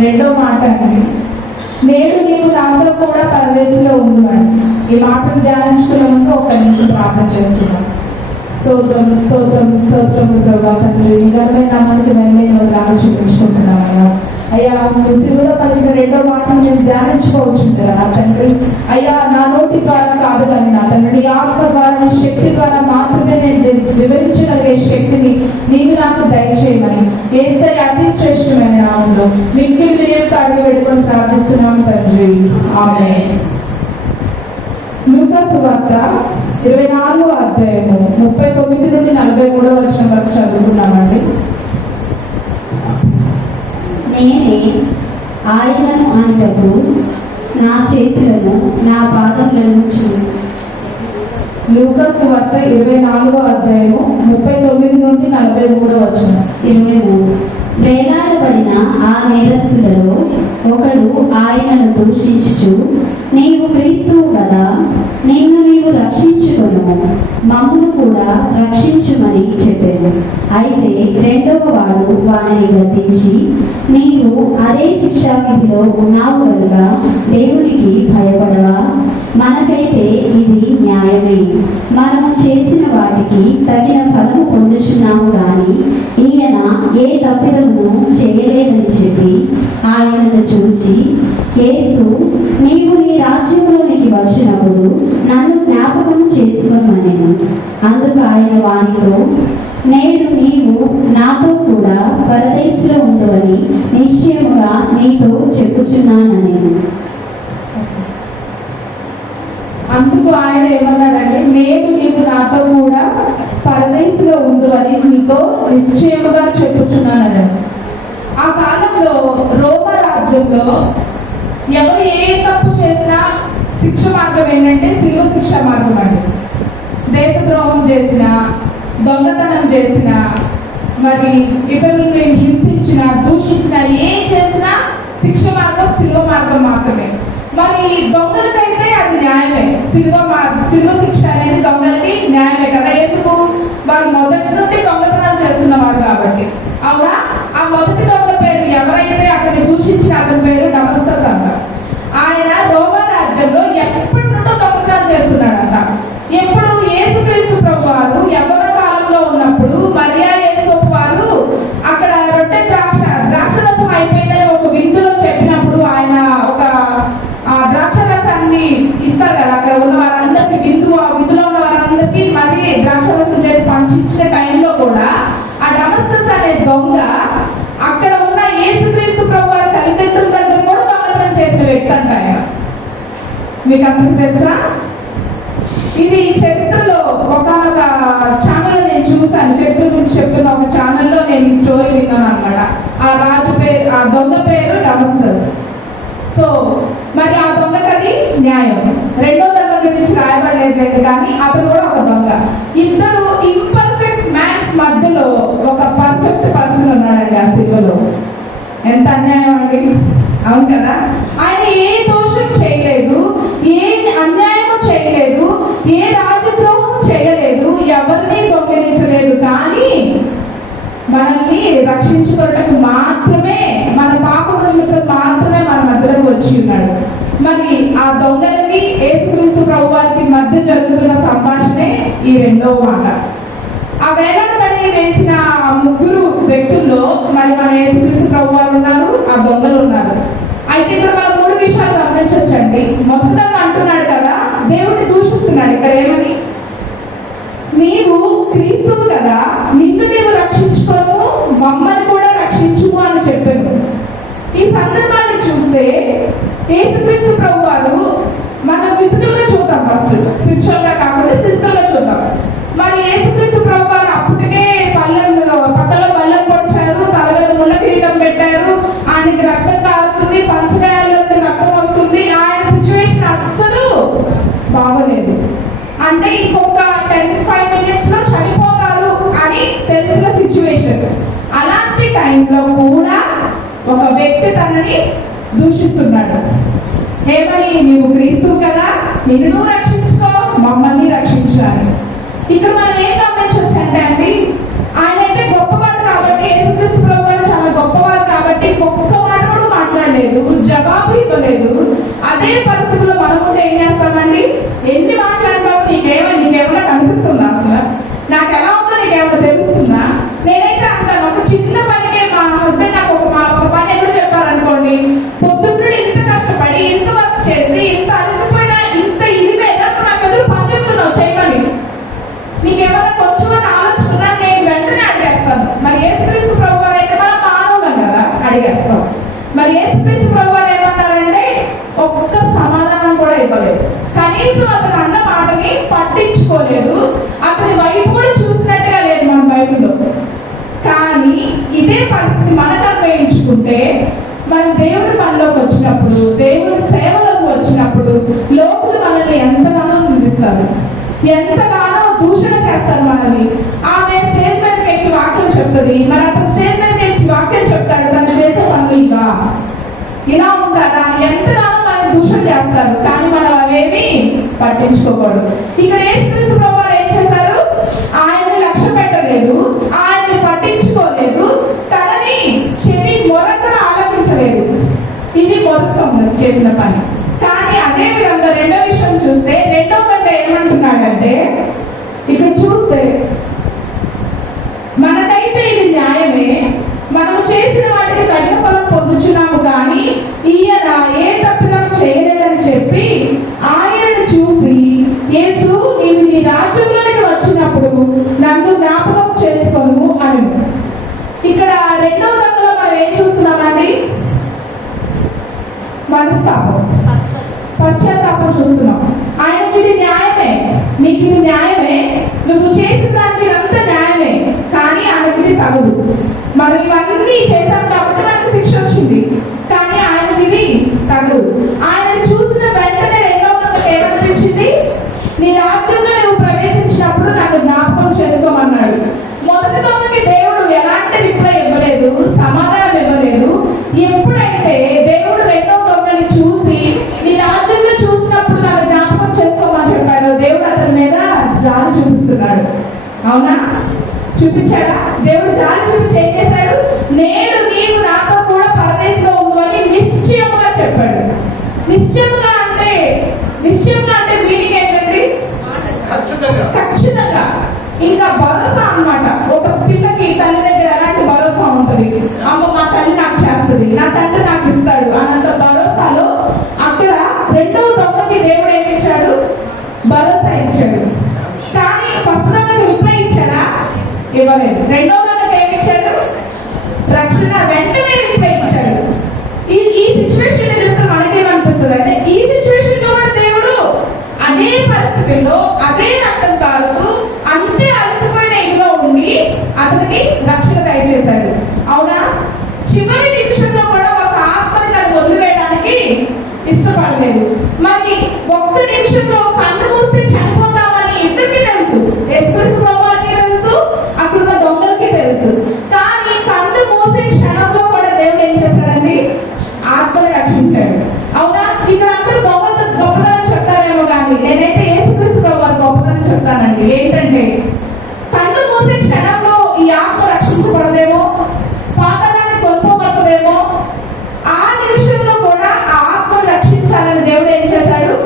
రెండో మాట అండి, నేడు నీవు నాతో కూడా పరదేశంలో ఉందని. ఈ మాటను ధ్యానించుకునే ముందు ఒక నిమిషం ప్రార్థన చేస్తున్నాం. స్తోత్రం స్తోత్రం స్తోత్రం ప్రభా తండ్రి, నిజమే నామానికి వెళ్ళి రాగా చూపించుకుంటున్నాం అయ్యా. అయ్యా సిలువలో పలికిన రెండో మాటను నేను ధ్యానించుకోవచ్చు కదా తండ్రి. అయ్యా నా నోటి ద్వారా కాదు కానీ నా తండ్రి, నీ ఆత్మ ద్వారా, నీ శక్తి ద్వారా మాత్రమే నేను వివరించగలిగే శక్తిని నీవు నాకు దయచేయమని యేసయ్య అతి శ్రేష్టమైన నామంలో మిక్కిలి వినయంతో అడిగి పెట్టుకొని ప్రార్థిస్తున్నాం తండ్రి, ఆమేన్. లూకా సువార్త 24వ అధ్యాయము 39 నుండి 43వ వచనం వరకు చదువుకున్నామండి. నేనే ఆయనను అంటకు నా చేతులను నా పాదములను చూడు. లూకా సువార్త 24వ అధ్యాయము 39 నుండి 43వ వచనం. 23. వేలాడబడిన ఆ నేరస్తులలో ఒకడు ఆయనను దూషించుచు, నీవు క్రీస్తువు కదా, నిన్ను నీవు రక్షించుకొను, మమ్మును కూడా రక్షించుమని చెప్పాను. అయితే రెండవ వాడు వారిని గద్దించి, నీవు అదే శిక్షావిధిలో ఉన్నావు కనుక దేవునికి భయపడవా? మనకైతే ఇది న్యాయమే, మనము చేసిన వాటికి తగిన ఫలము పొందుచున్నాము గాని ఈయన ఏ తప్పిదమును చేయలేదని చెప్పి ఆయనను చూచి, యేసు, నీవు నీ రాజ్యంలోనికి వచ్చినప్పుడు నన్ను జ్ఞాపకం చేసుకోమనెను. అందుకు ఆయన వానితో, నేడు నీవు నాతో కూడా పరదేశంలో ఉండువని నిశ్చయముగా నీతో చెప్పుచున్నానెను. అందుకు ఆయన ఏమన్నాడంటే, నేడు నీవు నాతో కూడా పరదేశంలో ఉండువని నీతో నిశ్చయముగా చెప్పుచున్నానని. ఆ కాలంలో రోమ రాజ్యంలో ఎవరు ఏ తప్పు చేసినా శిక్ష మార్గం ఏంటంటే శిలువ శిక్ష మార్గం అండి. దేశద్రోహం చేసిన, దొంగతనం చేసిన, మరి ఇతరుల్ని హింసించిన, దూషించిన, ఏం చేసినా శిక్ష మార్గం శిలువ మార్గం మాత్రమే. మరి దొంగలకైతే అది న్యాయమే. శిలువ శిక్ష అనేది దొంగలకి న్యాయమే కదా. ఎందుకు? వారు మొదటి నుండి దొంగతనాలు చేస్తున్నవారు కాబట్టి. అవునా? ఆ మొదటి దొంగ పేరు ఎవరైతే అతన్ని దూషించిన అతని పేరు డమస్కస్ అంటారు. ఆయన రోమా రాజ్యంలో ఎప్పటి నుండో దొంగతనాలు చేస్తున్నాడంట. ఎప్పుడు యేసుక్రీస్తు ప్రభు వారు యవ్వన కాలంలో ఉన్నప్పుడు మరియా యేసోపు వారు అక్కడ రొట్టె ద్రాక్షరసం అయిపోయిందని ఒక విందులో చెప్పినప్పుడు ఆయన ఒక ద్రాక్షరసాన్ని ఇస్తారు కదా అక్కడ ఉన్న వారందరికీ. ఆ విందులో ఉన్న వారందరికీ మరి ద్రాక్షరసం చేసి పంచించిన టైంలో కూడా ఆ డమస్కస్ అనే దొంగ అక్కడ ఉన్న యేసుక్రీస్తు ప్రభు వారి తల్లిదండ్రుల దగ్గర కూడా దొంగతనం చేసిన వ్యక్తి అంట ఆయన. మీకు అందరికీ తెలుసా? ఇది చరిత్రలో ఒకనొక ఛానల్ నేను చూసాను. చరిత్ర గురించి చెప్తున్న ఒక ఛానల్లో నేను ఈ స్టోరీ విన్నాను అనమాట. ఆ రాజు పేరు, ఆ దొంగ పేరు డమస్కస్. సో మరి ఆ దొంగకది న్యాయం. రెండో దొంగ గురించి రాయబడలేదు కానీ అతను కూడా ఒక దొంగ. ఇద్దరు ఇంపర్ఫెక్ట్ మ్యాన్స్ మధ్యలో ఒక పర్ఫెక్ట్ పర్సన్ ఉన్నాడండి ఆ సిలువలో. ఎంత అన్యాయం అండి, అవును కదా? ఆయన ఏ దోషం చేయలేదు, ఏ అన్యాయము చేయలేదు, ఏ రాజద్రోహం చేయలేదు, ఎవరిని దొంగిలించలేదు. కానీ మనల్ని రక్షించుకోవడానికి మాత్రమే, మన పాపం నిమిత్తం మాత్రమే మన మధ్యలోకి వచ్చి ఉన్నాడు. మరి ఆ దొంగలకి యేసుక్రీస్తు ప్రభు వారికి మధ్య జరుగుతున్న సంభాషణే ఈ రెండవ మాట. ఆ వేలాడబడి వేసిన ఆ ముగ్గురు వ్యక్తుల్లో మరి మన యేసుక్రీస్తు ప్రభు వారు ఉన్నారు, ఆ దొంగలు ఉన్నారు. అయితే ఇక్కడ మనం 3 విషయాలు గమనించవచ్చండి. మొదటగా అంటున్నాడు కదా, దేవుడిని దూషిస్తున్నాడు ఇక్కడ. ఏమని? నీవు క్రీస్తువు కదా, నిన్ను నీవు రక్షించుకోను, మమ్మల్ని కూడా రక్షించుము అని చెప్పాను. ఈ సందర్భాన్ని చూస్తే యేసుక్రీస్తు ప్రభు వారు మనం ఫిజికల్ గా చూద్దాం. ఫస్ట్ స్పిరిచువల్ గా కాకుండా ఫిజికల్ గా చూద్దాం. మరి యేసుక్రీస్తు ప్రభు వారు అప్పటికే పక్కలో బల్లం పొడిచారు, తల మీద ముళ్ళ కిరీటం పెట్టారు, ఆయనకి రక్తం కారుతుంది, పంచగాయాల్లోకి రక్తం వస్తుంది. ఆయన సిచ్యువేషన్ అస్సలు బాగోలేదు. అంటే ఇంకొక 10-5 minutes లో చనిపోతారు అని తెలిసిన సిచ్యువేషన్. అలాంటి టైంలో కూడా ఒక వ్యక్తి తనని దూషిస్తున్నాడు. ఏమని? నీవు క్రీస్తువు కదా, నిన్ను నువ్వు రక్షించుకో, మమ్మల్ని రక్షించాలి. ఇక్కడ మనం ఏం గమనించవచ్చు అంటే అండి, ఆయన అయితే గొప్పవాడు కాబట్టి, యేసుక్రీస్తు ప్రభువు చాలా గొప్పవాడు కాబట్టి ఒక్క మాట కూడా వచ్చినప్పుడు, దేవుని సేవలకు వచ్చినప్పుడు లోకులు మనల్ని ఎంతగానో నిందిస్తారు, ఎంతగానో దూషణ చేస్తారు మనల్ని. ఆమె స్టేజ్ మీదకి ఎక్కి వాక్యం చెప్తుంది, మరి అతను స్టేజ్ మీదకి ఎక్కి వాక్యం చెప్తాడు, తను చేసే పనులు ఇలా ఉంటారా, ఎంతగానో మనల్ని దూషణ చేస్తారు. కానీ మనం అవేమి పట్టించుకోకూడదు. ఇక్కడ యేసుక్రీస్తు ప్రభువు ఏం చేశారు? ఆయన్ని లక్ష్య పెట్టలేదు, ఆయన్ని పట్టించుకోలేదు, తనని చెవి మొర కూడా ఆలకించలేదు. ఇది మొదటి చేసిన పని. కానీ అదే విధంగా రెండో విషయం చూస్తే, రెండో గంట ఏమంటున్నాడంటే, ఇక్కడ చూస్తే మనకైతే ఇది న్యాయమే, మనం చేసిన వాటికి తగిన ఫలం పొందుచున్నాము, కానీ ఈయన ఏ తప్పిదం చేయలేదని చెప్పి ఆయనను చూసి, యేసు నీవు నీ రాజ్యంలోనికి వచ్చినప్పుడు నన్ను జ్ఞాపకం చేసుకోను అని. ఇక్కడ రెండవ దశలో మనం ఏం చూస్తున్నామండి? మనస్తాపం, పశ్చాత్తాపం చూస్తున్నాం. ఆయనకి ఇది న్యాయమే, నీకు ఇది న్యాయమే, నువ్వు చేసిన దానికి ఇదంతా న్యాయమే, కానీ ఆయనకి ఇది తగదు. మనం ఇవన్నీ చేశాం కాబట్టి మనకి శిక్ష వచ్చింది, కానీ ఆయనకి ఇది తగదు. ఆయనని చూసిన వెంటనే రెండవ దశ ఏమనిపించింది? నీ రాజ్యంలో నువ్వు ప్రవేశించినప్పుడు నన్ను జ్ఞాపకం చేసుకోమన్నాడు. మొదటి దొంగకి దేవుడు ఎలాంటి రిప్లై ఇవ్వలేదు, సమాధానం ఇవ్వలేదు. ఎప్పుడైతే దేవుడు రెండవ దొంగని చూసి నీ రాజ్యంలో చూసినప్పుడు నన్ను జ్ఞాపకం చేసుకోమని చెప్పాడు, దేవుడు అతని మీద జాలి చూపిస్తున్నాడు. అవునా? చూపించాడా? దేవుడు జాలి చూపించి ఏం చేశాడు? నేను నీవు నాతో కూడా పరదేశంలో ఉండు అని నిశ్చయముగా చెప్పాడు. నిశ్చయముగా అంటే మీనింగ్ ఏంటండి? ఖచ్చితంగా. ఇంకా భరోసా అన్నమాట. ఒక పిల్లకి తల్లి దగ్గర ఎలాంటి భరోసా ఉంటుంది? అమ్మ మా తల్లి నాకు చేస్తుంది, నా తండ్రి నాకు ఇస్తాడు అన్నంత భరోసాలో అక్కడ రెండవ దొంగకి దేవుడు ఏమి ఇచ్చాడు? భరోసా ఇచ్చాడు. కానీ ఫస్ట్ దొంగకి రిప్లై ఇచ్చాడా? ఇవ్వలేదు. రెండవ దొంగకి ఏమి ఇచ్చాడు? రక్షణ. వెంటనే రిప్లై ఇచ్చాడు. ఈ సిచ్యువేషన్ చూస్తే మనకేమనిపిస్తుంది అంటే, ఈ సిచ్యువేషన్ లో కూడా దేవుడు అదే పరిస్థితుల్లో అదే రక్తం కారుతూ అంతే అలసిపోయిన ఇదిలో ఉండి అతనికి రక్షణ దయచేశాడు. అవునా? చివరి నిమిషంలో కూడా ఒక ఆత్మని తను వదిలివేయడానికి ఇష్టపడలేదు. మరి ఒక్క నిమిషంలో కన్ను మూస్తే చనిపోతామని ఇద్దరికీ తెలుసు, యేసుక్రీస్తు ప్రభువుకి తెలుసు, అక్కడున్న దొంగలకి తెలుసు. కానీ కన్ను మూసే క్షణంలో కూడా దేవుడు ఏం చేశాడండి? ఆత్మని రక్షించాడు. అవునా? ఇక్కడ అందరూ గొప్పతనం చెప్తారేమో, కానీ నేనైతే యేసుక్రీస్తు ప్రభువు గొప్పతనం చెప్తానండి. ఏంటంటే, కన్ను మూసే క్షణంలో ఈ ఆత్మ రక్షించబడదేమో, పాతాళాన్ని కొనుక్కోబడదేమో, ఆ నిమిషంలో కూడా ఆ ఆత్మను రక్షించాలని దేవుడు ఏం చేశాడు?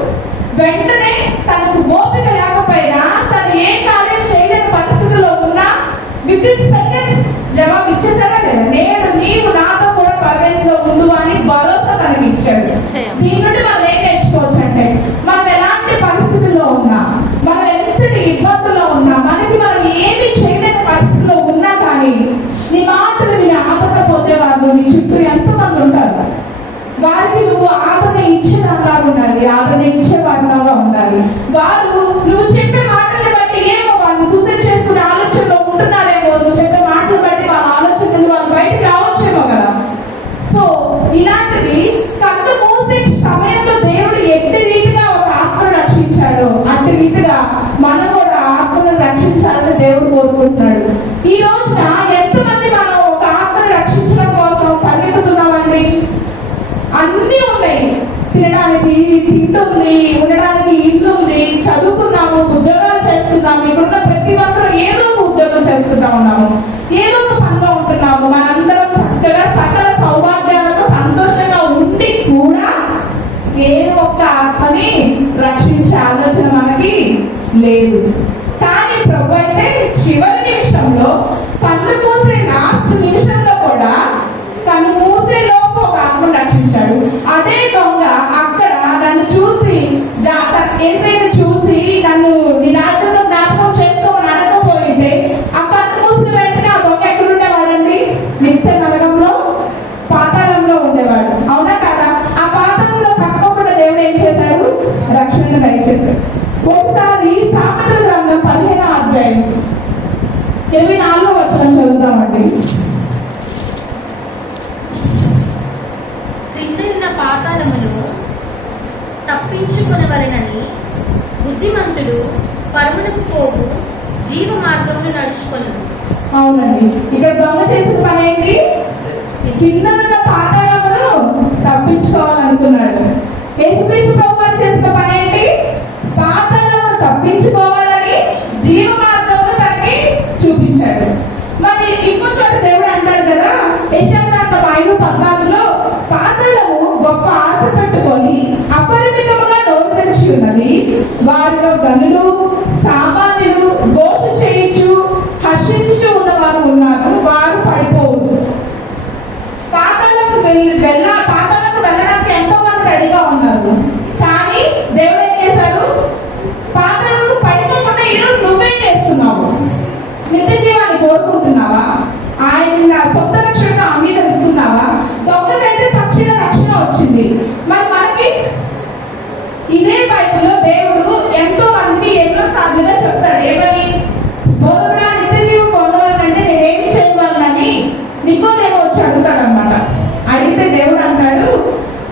వెంటనే తనకు ఓపిక లేకపోయినా, తను ఏ కార్యం చేయలేని పరిస్థితుల్లో ఉన్నా వితిన్ సెకండ్స్ జవాబు ఇచ్చేసాడా లేదా? నేను నీవు నాతో కూడా పరదేశంలో ఉండు అని భరోసా తనకి ఇచ్చాడు. దీని నుండి మనం ఏం నేర్చుకోవచ్చు అంటే, మనం ఎలాంటి పరిస్థితుల్లో ఉన్నా, మనం ఎంతటి ఇబ్బందుల్లో ఉన్నా, మనకి మనం ఏమి చేయలేని పరిస్థితుల్లో ఉన్నా కానీ నీ మాటలు విని ఆదరణ వాళ్ళు నీ చుట్టూ ఎంతో మంది ఉంటారు. వారికి నువ్వు ఆదరణ ఇచ్చేదాకా ఉండాలి, ఆదరణ ఇచ్చేవారిలాగా ఉండాలి. వారు నువ్వు చెప్పే మాటలు బట్టి ఏమో వాళ్ళు సూసైడ్ చేసుకునే ఆలోచనలో ఉంటున్నారేమో, నువ్వు చెప్పే మాటలు బట్టి వాళ్ళ ఆలోచనలు వాళ్ళు బయటకు రావచ్చేమో కదా. సో ఇలాంటివి కన్ను మూసే సమయంలో దేవుడు ఎట్టి రీతిగా ఒక ఆత్మను రక్షించాడో అట్టి రీతిగా మనం కూడా ఆత్మను రక్షించాలని దేవుడు కోరుకుంటున్నాడు. ఈ రోజున ఎంతమంది మనం ఒక ఆత్మను రక్షించడం కోసం పరిగెత్తుతున్నామండి? అన్నీ ఉన్నాయి, తినడానికి తిండి ఉంది, ఉండడానికి ఇల్లు ఉంది, చదువుకున్నాము, ఉద్యోగాలు చేస్తున్నాము, ఇక్కడున్న ప్రతి ఒక్కరు ఏదో ఒక ఉద్యోగం చేస్తున్నా ఉన్నాము, ఏదో ఒక పనిలో ఉంటున్నాము. మనందరం చక్కగా సకల సౌభాగ్యాలతో సంతోషంగా ఉండి కూడా ఏ ఒక్క ఆత్మని రక్షించే ఆలోచన మనకి లేదు. కానీ ప్రభు అయితే చివరి నిమిషంలో, కన్ను మూసే లాస్ట్ నిమిషంలో కూడా కన్ను మూసే లోపు ఒక ఆత్మను రక్షించాడు. అదే దొంగ అక్కడ నన్ను చూసి ఏసైని చూసి నన్ను నీ రాజ్యంలో జ్ఞాపకం చేసుకోమని అడగకపోయింటే ఆ కన్ను మూసిన వెంటనే ఆ దొంగ ఎక్కడుండేవాడండి? నిత్య నరకంలో, పాతాళంలో ఉండేవాడు. అవునా కాదా? ఆ పాతాళంలో పట్టుకోకుండా దేవుడు ఏం చేశాడు? రక్షణ దయచేశాడు. ఒకసారి సామెతల గ్రంథం 15వ అధ్యాయం 24వ వచనం చదువుతామండి. పాతాళ తప్పించుకొనవలెనని బుద్ధిమంతుడు పరమునకు పోవు జీవ మార్గమును నడుచుకొను. అవునండి, ఇక్కడ దొంగ చేసిన పని ఏంటి? కింద ఉన్న పాతాళమును తప్పించుకోవాలనుకున్నాడు. యేసుక్రీస్తు ప్రభువు చేసిన పని ఏంటి? పాతాళమును తప్పించుకోవాలని జీవ మార్గమును తనకి చూపించాడు. మరి ఇంకో చోట దేవుడు అంటాడు కదా, యెషయా 5:14లో పాతాళము గొప్ప ఆశ పెట్టుకొని అపరిమితముగా నోరు తెరిచి ఉన్నది, వారిలో గనులు సామాన్యులు ఘోష చేయించు హర్షించు ఉన్నవారు ఉన్నారు, వారు పడిపోవును. పాతాళకు వెళ్ళడానికి ఎంతో మంది రెడీగా ఉన్నారు, కానీ దేవుడు ఏం చేశారు? పాతాళకు పడిపోకుండా ఈరోజు నువ్వేం చేస్తున్నావు? నిత్య జీవాన్ని కోరుకుంటున్నావా? ఆయన సొంత రక్షణగా అంగీకరిస్తున్నావా? దొంగకైతే తక్షణ రక్షణ వచ్చింది. మరి మనకి ఇదే బైబిల్లో దేవుడు ఎంతో మందికి ఎన్నో సార్లుగా చెప్తాడు. ఏమని? బోధకుడా, నిత్య జీవం పొందవాలంటే నేనేమి చేయవాలని నికోదేమో వచ్చి అడుగుతాడు అనమాట. అడిగితే దేవుడు అంటాడు,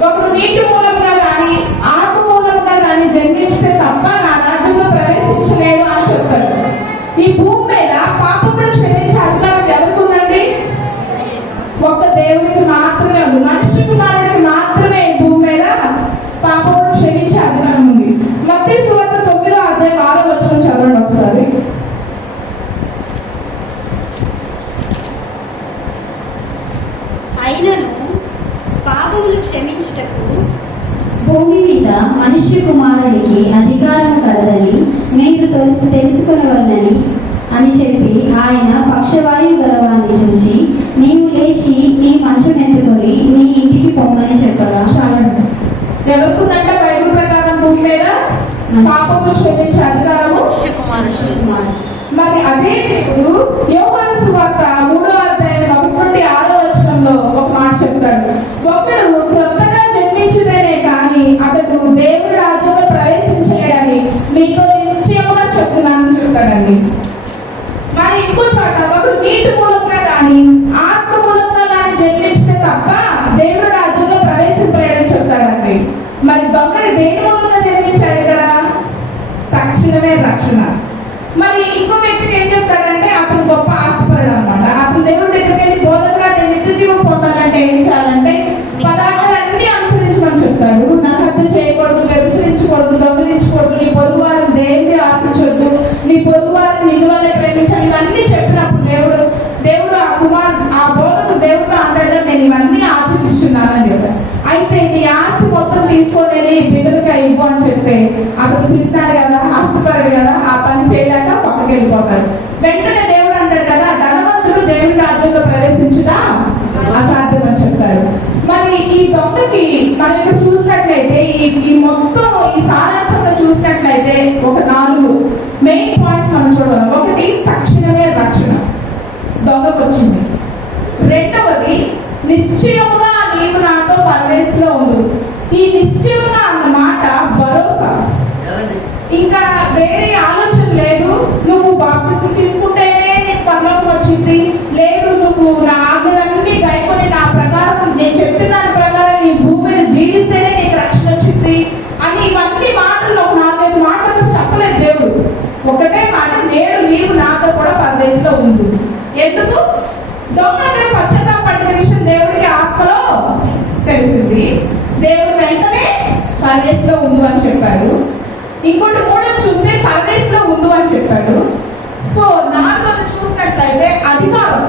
ఒకడు నీటి మూలంగా కానీ ఆకు మూలంగా కానీ జన్మించితే తప్ప నా రాజ్యంలో ప్రవేశించలేడు అని చెప్తాడు. ఈ భూమి మీద పాపమును క్షమించే అధికారం ఎవరికి ఉందండి? ఒక్క దేవుడికి మాత్రమే ఉంది. మనిషి కుమారుడికి మాత్రమే ఈ భూమి మీద పాపమును క్షమించే అధికారం ఉంది. మత్తయి సువార్త 9:6 చదవండి ఒకసారి. అయినను పాపములు క్షమించుటకు భూమి మీద మనుష్య కుమారుడికి అధికారం కలదని మీరు తెలుసుకునేవారని అని చెప్పి ఆయన పక్షవాయు గర్వాన్ని చూచి నీవు లేచి నీ మంచం ఎత్తుకొని నీ ఇంటికి పొమ్మని చెప్పగా. చాలండి. ఎవరికుందంటే బైబిల్ ప్రకారం భూమి మీద పాపములు క్షమించే అధికారము? మరి అదే దేవుడు యోహాను సువార్త 3:1-6 ఒక మాట చెప్తాడు. ఒకడు క్రొత్తగా జన్మించితేనే కానీ అతడు దేవుడి రాజ్యంలో ప్రవేశించలేడని మీతో నిశ్చయముగా చెప్తున్నానని చెప్తాడండి. మరి ఇంకో చోట ఒకడు నీటి మూలంగా కానీ ఆత్మ మూలంగా కానీ జన్మించితే తప్ప దేవుడి రాజ్యంలో ప్రవేశించలేడని చెప్తాడండి. మరి దొంగని దేని మూలంగా జన్మించాడు ఇక్కడ? తక్షణమే రక్షణ. మరి ఇంకో వ్యక్తికి ఏం చెప్తాడంటే అతను గొప్ప ఆస్తిపరుడు అనమాట. అతను దేవుడి దగ్గరికి వెళ్ళి బోధకుడా నేను నిత్య జీవం పొందాలంటే ఏం చేయాలంటే పదార్థాలన్నీ అనుసరించమని చెప్తాడు. నరహత్య చేయకూడదు, వ్యభిచరించకూడదు, దొంగిలించకూడదు, నీ పొరుగు వారిని దేనికి ఆశించొద్దు, నీ పొరుగు వారిని నిన్ను వల్లే ప్రేమించాలి. ఇవన్నీ చెప్పినప్పుడు దేవుడు ఆ బోధకుడు దేవుడితో అంటాడు, నేను ఇవన్నీ ఆచరిస్తున్నానని చెప్పాడు. అయితే నీ ఆస్తి మొత్తం తీసుకొని వెళ్ళి బిడ్డలుగా ఇవ్వు అని చెప్తే అతను పిస్తాడు కదా, ఆస్తిపరుడు కదా, ఆ పని చేయలేక పక్కకి వెళ్ళిపోతాడు. వెంటనే దేవుడు అంటాడు కదా, ధనవంతుడు దేవుడి రాజ్యంలో ప్రవేశించుట అసాధ్యం అని చెప్తాడు. మరి ఈ దొంగకి మనం ఇక్కడ చూసినట్లయితే ఈ మొత్తం ఈ సారాంశంగా చూసినట్లయితే ఒక 4 మెయిన్ పాయింట్స్ మనం చూడాలి. ఒకటి, తక్షణమే రక్షణ దొంగకు వచ్చింది. రెండవది, నిశ్చయముగా నీవు నాతో పరదేశంలో ఉండు. ఈ నిశ్చయముగా అన్న మాట భరోసా, ఇంకా వేరే ఆలోచన లేదు. నువ్వు బాప్తిసం తీసుకుంటేనే నీకు పరలోకం వచ్చింది, లేదు నువ్వు నా ఆజ్ఞలన్నీ గైకొని నా ప్రకారం నేను చెప్పిన దాని ప్రకారం నీ భూమి మీద జీవిస్తేనే నీకు రక్షణ వచ్చింది అని ఇవన్నీ మాటలు ఒక 4-5 మాటలు చెప్పలేదు దేవుడు. ఒకటే మాట, నేడు నీవు నాతో కూడా పరదేశంలో ఉండు. ఎందుకు? దొంగ పశ్చాత్తాపడిన విషయం దేవుడికి ఆత్మలో తెలిసింది. దేవుడు వెంటనే పరదేశంలో ఉండు అని చెప్పాడు. ఇంకోటి 3 చూస్తే పరదేశంలో ఉండు అని చెప్పాడు. సో 4 చూసినట్లయితే అధికారం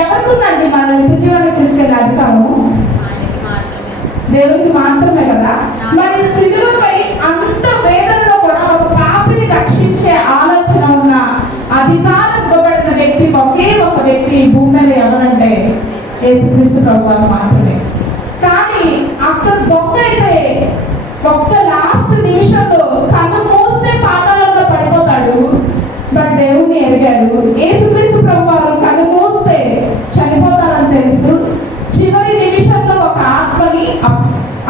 ఎవరికి ఉందండి? మన నిత్య జీవానికి తీసుకెళ్లే అధికారం దేవుడికి మాత్రమే కదా. మరి శిలువపై అంత వేదనలో కూడా ఒక పాపిని రక్షించే ఆలోచన ఉన్న అధికారం ఇవ్వబడిన వ్యక్తి ఒకే ఒక వ్యక్తి ఈ భూమి మీద ఎవరంటే యేసుక్రీస్తు ప్రభువు మాత్రమే. కానీ అక్కడ దొంగ అయితే ఒక్క లాస్ట్ నిమిషంలో కన్ను మూస్తే పాతాళంలో పడిపోతాడు. బట్ దేవుడిని ఎరిగాడు. యేసుక్రీస్తు ప్రభువు కన్ను మూస్తే చనిపోతాడని తెలుసు. చివరి నిమిషంలో ఒక ఆత్మని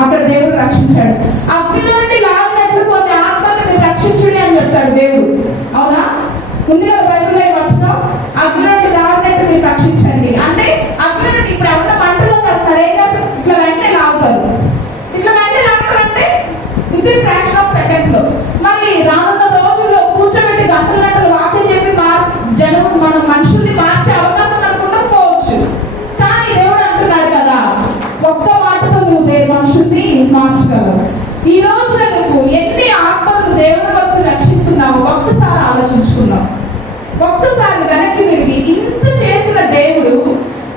అక్కడ దేవుడు రక్షించాడు. అగ్నిలో నుండి లాగినట్లు కొన్ని ఆత్మలను రక్షించుడి అని చెప్తాడు దేవుడు. అవునా? ఉంది కదా బైబిల్లో వచ్చిన అగ్ని నుండి లాగినట్టు మీరు రక్షించండి అంటే అగ్ని నుండి ఇప్పుడు ఎవరైనా మంటలో కలుగుతారు, ఏం చేస్తారు?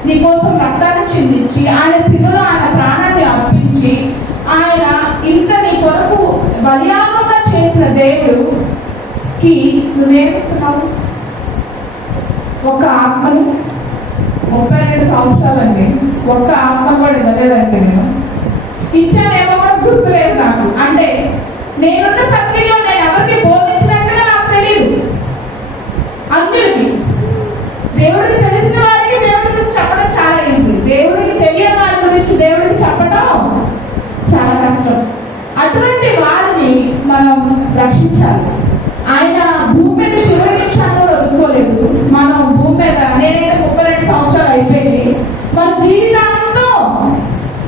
నీకోసం రక్తాన్ని చిందించి ఆయన శిలువలో ఆయన ప్రాణాన్ని అర్పించి ఆయన ఇంత నీ కొరకు బలియాగంగా చేసిన దేవుడుకి నువ్వేమిస్తున్నావు? ఒక ఆత్మను 32 సంవత్సరాలండి, ఒక్క ఆత్మ కూడా ఇవ్వలేదండి. నేను ఇచ్చానేమో కూడా గుర్తులేదు నాకు. అంటే నేనున్న సత్యంలో నేను ఎవరికి బోధించినట్టుగా నాకు తెలియదు. అందరికీ దేవుడికి తెలిసిన వారికి దేవుడి గురించి చెప్పడం చాలా ఈజీ, దేవుడికి తెలియని వారి గురించి దేవుడికి చెప్పడం చాలా కష్టం. అటువంటి వారిని మనం రక్షించాలి. ఆయన భూమి మీద చివరి నిమిషాన్ని కూడా వదులుకోలేదు. మనం భూమి మీద నేనైతే 32 సంవత్సరాలు అయిపోయింది, మన జీవితాంతో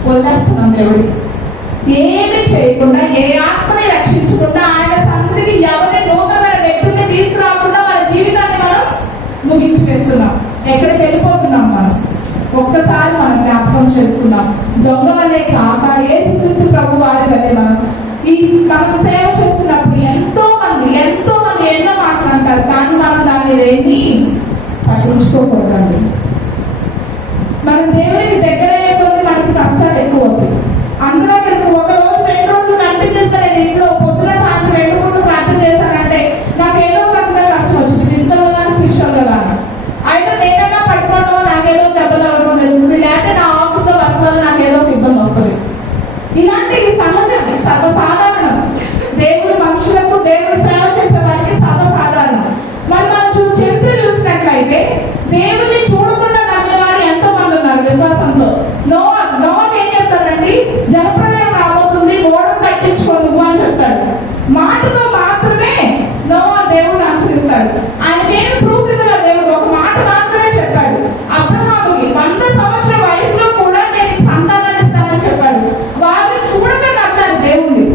వదిలేస్తున్నాం దేవుడికి. ఏమి చేయకుండా, ఏ ఆత్మని రక్షించకుండా, ఆయన సన్నిధికి ఎవరిని నూతనమైన వ్యక్తుల్ని తీసుకురాకుండా మన జీవితాన్ని మనం ముగించి వేస్తున్నాం. ఎక్కడికి వెళ్ళిపోతున్నాం మనం? ఒక్కసారి మనం జ్ఞాపకం చేసుకుందాం. దొంగలనే కాక యేసుక్రీస్తు ప్రభు వారి వల్లే మనం సేవ చేస్తున్నప్పుడు ఎంతో మంది ఎన్నో మాటలు అంటారు, కానీ మనం దాన్ని ఏమి పట్టించుకోకూడదండి. మనం దేవునికి దగ్గర అయ్యే కొద్ది మనకి కష్టాలు ఎక్కువ అవుతాయి. అందులో ఒక రోజు 2 రోజులు కంటిన్యూస్గా నేను ఇంట్లో పొద్దున సాయంత్రం 2 పూటలు ప్రార్థన చేశానంటే నాకు ఏదో రకంగా కష్టం వచ్చింది, ఫిజికల్గా కానీ స్పిరిచువల్గా కానీ. అయితే నేనైనా పట్టుకోవడం నాకేదో దెబ్బలు అవ్వడం జరుగుతుంది, లేకపోతే నా ఆఫీస్లో వర్క్ వల్ల నాకేదో ఇబ్బంది వస్తుంది. ఇలాంటి సహజం, సర్వసాధారణం. దేవుడి మనుషులకు, దేవుడి సేవ చేసే వారికి సర్వసాధారణం. మరి మనం చరిత్ర చూసినట్లయితే దేవుడిని చూడకుండా నమ్మేవారు ఎంతో మంది ఉన్నారు విశ్వాసంతో. నోవాకి ఏం చెప్తాడండి? జలప్రలయం రాబోతుంది, ఓడను కట్టించుకో నువ్వు అని చెప్తాడు. మాటతో మాత్రమే నోవా దేవుడిని అనుసరిస్తాడు. ఆయనకేమి ప్రూఫ్ ఇవ్వలేదు. దేవుడు ఒక మాట మాత్రమే చెప్పాడు. అబ్రహాముకి 100 సంవత్సరాల వయసులో కూడా నేను సంతానాన్ని ఇస్తానని చెప్పాడు. వారిని చూడకుండా అన్నారు దేవుణ్ణి,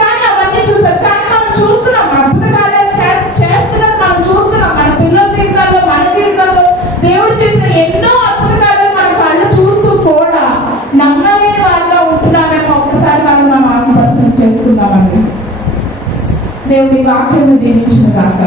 కానీ అవన్నీ చూస్తారు. కానీ మనం చూస్తున్నాం, అద్భుత కార్యాలు చేస్తున్నది మనం చూస్తున్నాం. మన పిల్లల జీవితాల్లో, మన జీవితంలో దేవుడు చేసిన ఎన్నో అద్భుత కార్యాలు మన కళ్ళు చూస్తూ కూడా నమ్మలేని వారిగా ఉంటున్నామేమో. ఒక్కసారి మనం ఆత్మ పరిశీలన చేసుకుందామండి. దేవుడి వాక్యం దీవించిన కాక.